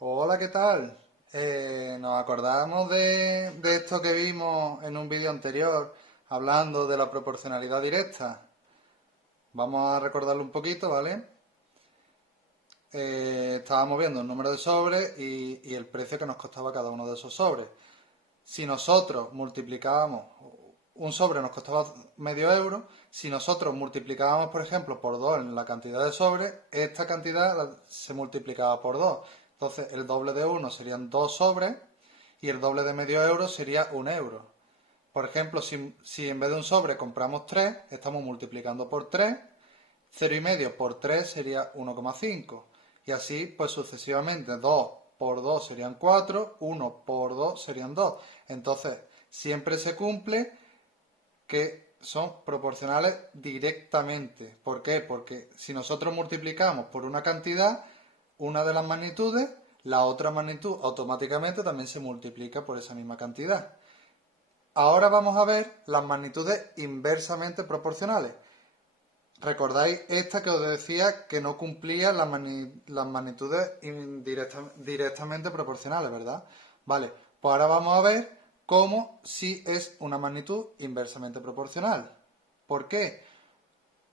Hola, ¿qué tal? Nos acordamos de esto que vimos en un vídeo anterior hablando de la proporcionalidad directa. Vamos a recordarlo un poquito, ¿vale? Estábamos viendo un número de sobres y el precio que nos costaba cada uno de esos sobres. Si nosotros multiplicábamos, un sobre nos costaba medio euro, si nosotros multiplicábamos, por ejemplo, por 2 en la cantidad de sobres, esta cantidad se multiplicaba por 2. Entonces, el doble de uno serían 2 sobres y el doble de medio euro sería un euro. Por ejemplo, si en vez de un sobre compramos 3, estamos multiplicando por 3, 0,5 por 3 sería 1,5. Y así, pues sucesivamente, 2 por 2 serían 4, 1 por 2 serían 2. Entonces, siempre se cumple que son proporcionales directamente. ¿Por qué? Porque si nosotros multiplicamos por una cantidad, una de las magnitudes, la otra magnitud automáticamente también se multiplica por esa misma cantidad. Ahora vamos a ver las magnitudes inversamente proporcionales. ¿Recordáis esta que os decía que no cumplía las magnitudes directamente proporcionales, verdad? Vale, pues ahora vamos a ver cómo si es una magnitud inversamente proporcional. ¿Por qué?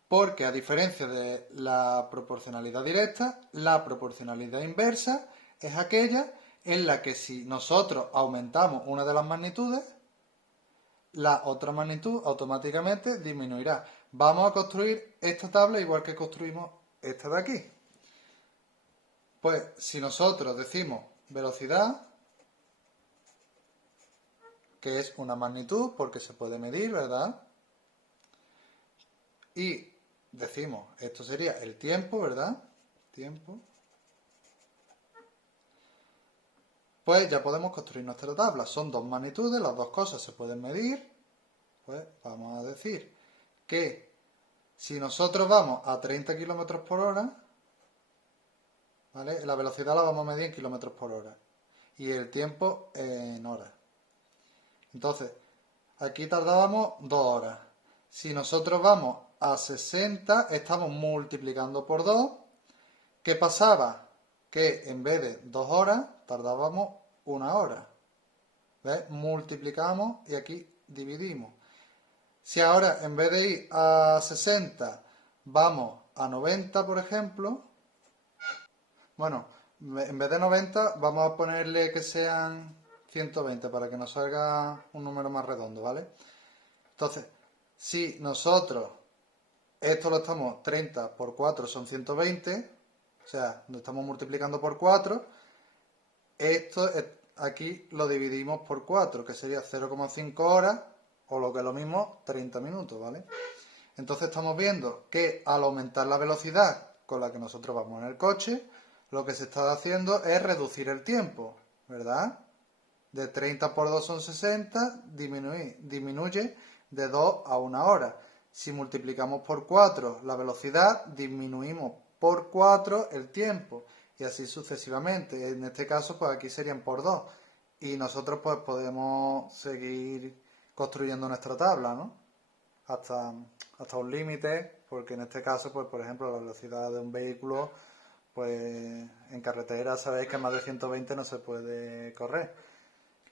Porque a diferencia de la proporcionalidad directa, la proporcionalidad inversa es aquella en la que si nosotros aumentamos una de las magnitudes, la otra magnitud automáticamente disminuirá. Vamos a construir esta tabla igual que construimos esta de aquí. Pues si nosotros decimos velocidad, que es una magnitud porque se puede medir, ¿verdad? Y decimos, esto sería el tiempo, ¿verdad? Tiempo. Pues ya podemos construir nuestra tabla. Son dos magnitudes, las dos cosas se pueden medir. Pues vamos a decir que si nosotros vamos a 30 kilómetros por hora, ¿vale? La velocidad la vamos a medir en kilómetros por hora y el tiempo en horas. Entonces, aquí tardábamos 2 horas. Si nosotros vamos a 60, estamos multiplicando por 2. ¿Qué pasaba? Que en vez de 2 horas, tardábamos 1 hora. ¿Ves? Multiplicamos y aquí dividimos. Si ahora en vez de ir a 60 vamos a 90, por ejemplo, bueno, en vez de 90 vamos a ponerle que sean 120 para que nos salga un número más redondo, ¿vale? Entonces, si nosotros esto lo estamos 30 por 4 son 120, o sea, lo estamos multiplicando por 4, esto aquí lo dividimos por 4, que sería 0,5 horas o lo que es lo mismo 30 minutos, ¿vale? Entonces estamos viendo que al aumentar la velocidad con la que nosotros vamos en el coche, lo que se está haciendo es reducir el tiempo, ¿verdad? De 30 por 2 son 60, disminuye de 2 a 1 hora. Si multiplicamos por 4 la velocidad, disminuimos por 4 el tiempo y así sucesivamente. En este caso, pues aquí serían por 2. Y nosotros pues podemos seguir construyendo nuestra tabla, ¿no? Hasta, hasta un límite, porque en este caso, pues por ejemplo, la velocidad de un vehículo, pues en carretera sabéis que más de 120 no se puede correr.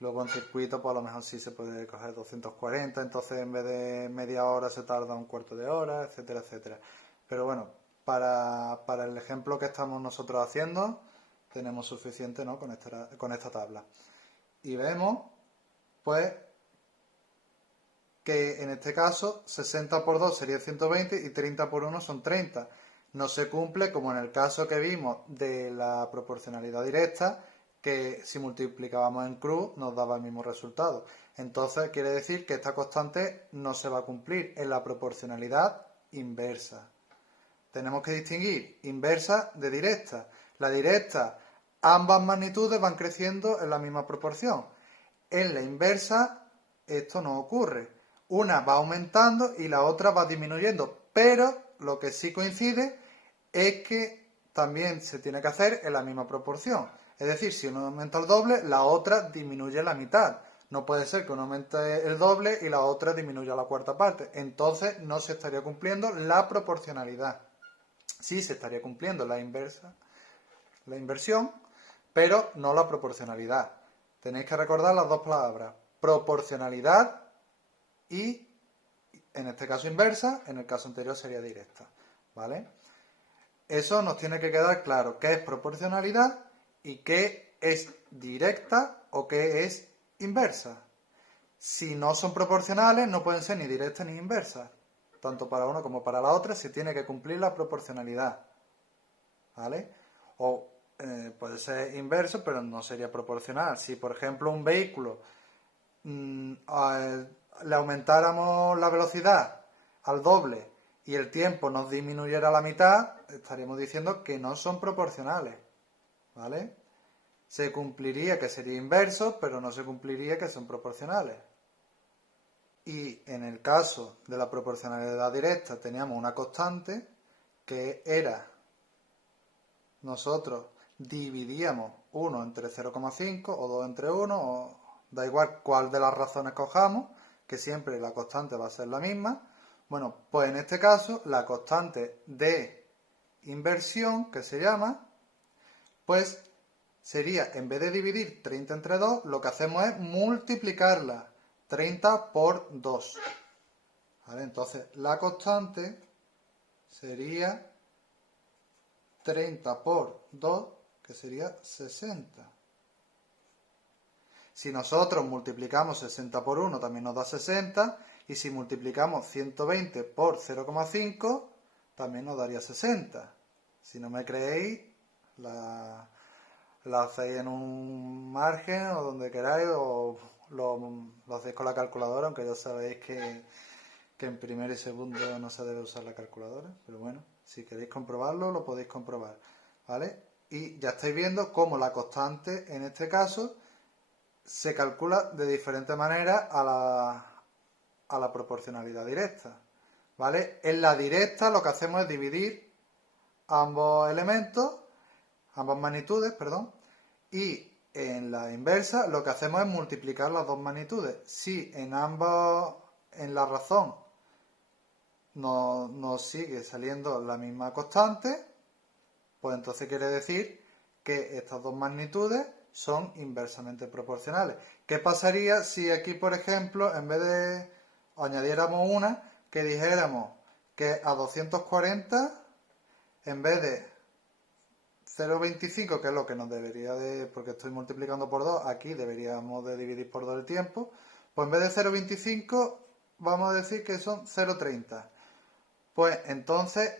Luego en circuito, pues a lo mejor sí se puede coger 240, entonces en vez de media hora se tarda un cuarto de hora, etcétera, etcétera. Pero bueno, para el ejemplo que estamos nosotros haciendo, tenemos suficiente, ¿no? Con esta tabla. Y vemos, pues, que en este caso 60 por 2 sería 120 y 30 por 1 son 30. No se cumple como en el caso que vimos de la proporcionalidad directa, que si multiplicábamos en cruz nos daba el mismo resultado. Entonces quiere decir que esta constante no se va a cumplir en la proporcionalidad inversa. Tenemos que distinguir inversa de directa. La directa, ambas magnitudes van creciendo en la misma proporción. En la inversa esto no ocurre. Una va aumentando y la otra va disminuyendo, pero lo que sí coincide es que también se tiene que hacer en la misma proporción. Es decir, si uno aumenta el doble, la otra disminuye la mitad. No puede ser que uno aumente el doble y la otra disminuya la cuarta parte. Entonces no se estaría cumpliendo la proporcionalidad. Sí se estaría cumpliendo la inversión, pero no la proporcionalidad. Tenéis que recordar las dos palabras, proporcionalidad y, en este caso, inversa, en el caso anterior sería directa, ¿vale? Eso nos tiene que quedar claro qué es proporcionalidad y qué es directa o qué es inversa. Si no son proporcionales, no pueden ser ni directas ni inversas. Tanto para una como para la otra se tiene que cumplir la proporcionalidad, ¿vale? O puede ser inverso, pero no sería proporcional. Si, por ejemplo, un vehículo le aumentáramos la velocidad al doble y el tiempo nos disminuyera a la mitad, estaríamos diciendo que no son proporcionales, ¿vale? Se cumpliría que sería inverso, pero no se cumpliría que son proporcionales. Y en el caso de la proporcionalidad directa teníamos una constante que era, nosotros dividíamos 1 entre 0,5 o 2 entre 1, o da igual cuál de las razones cojamos, que siempre la constante va a ser la misma. Bueno, pues en este caso la constante de inversión, que se llama, pues sería, en vez de dividir 30 entre 2, lo que hacemos es multiplicarla. 30 por 2. ¿Vale? Entonces, la constante sería 30 por 2, que sería 60. Si nosotros multiplicamos 60 por 1, también nos da 60. Y si multiplicamos 120 por 0,5, también nos daría 60. Si no me creéis, la hacéis en un margen o donde queráis, o lo hacéis con la calculadora, aunque ya sabéis que en primero y segundo no se debe usar la calculadora, pero bueno, si queréis comprobarlo, lo podéis comprobar, ¿vale? Y ya estáis viendo cómo la constante, en este caso, se calcula de diferente manera a la proporcionalidad directa, ¿vale? En la directa lo que hacemos es dividir ambos elementos, ambas magnitudes, perdón, y en la inversa lo que hacemos es multiplicar las dos magnitudes. Si en la razón nos sigue saliendo la misma constante, pues entonces quiere decir que estas dos magnitudes son inversamente proporcionales. ¿Qué pasaría si aquí, por ejemplo, en vez de añadiéramos una, que dijéramos que a 240, en vez de 0,25, que es lo que nos debería de, porque estoy multiplicando por 2, aquí deberíamos de dividir por 2 el tiempo, pues en vez de 0,25 vamos a decir que son 0,30. Pues entonces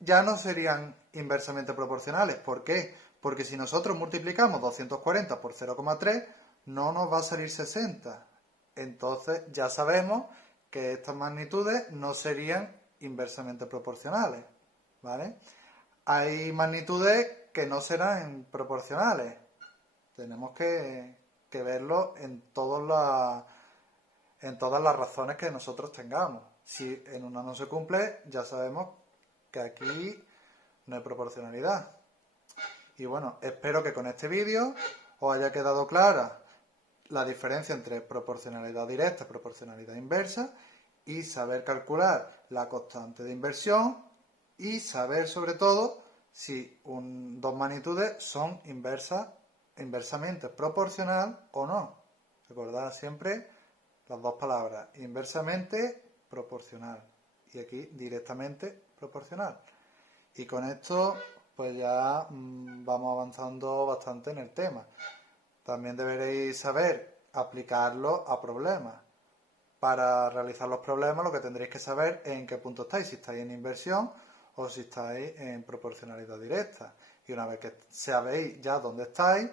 ya no serían inversamente proporcionales. ¿Por qué? Porque si nosotros multiplicamos 240 por 0,3, no nos va a salir 60. Entonces ya sabemos que estas magnitudes no serían inversamente proporcionales, ¿vale? Hay magnitudes que no serán proporcionales. Tenemos que verlo en todas las razones que nosotros tengamos. Si en una no se cumple, ya sabemos que aquí no hay proporcionalidad. Y bueno, espero que con este vídeo os haya quedado clara la diferencia entre proporcionalidad directa y proporcionalidad inversa, y saber calcular la constante de inversión, y saber sobre todo si dos magnitudes son inversamente proporcional o no. Recordad siempre las dos palabras, inversamente proporcional y aquí directamente proporcional. Y con esto pues ya vamos avanzando bastante en el tema. También deberéis saber aplicarlo a problemas. Para realizar los problemas lo que tendréis que saber es en qué punto estáis, si estáis en inversión o si estáis en proporcionalidad directa. Y una vez que sabéis ya dónde estáis,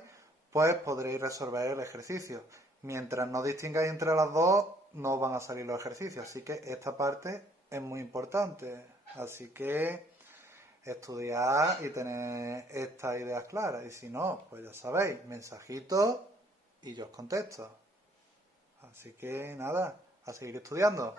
pues podréis resolver el ejercicio. Mientras no distingáis entre las dos, no os van a salir los ejercicios. Así que esta parte es muy importante. Así que estudiad y tener estas ideas claras. Y si no, pues ya sabéis, mensajito y yo os contesto. Así que nada, a seguir estudiando.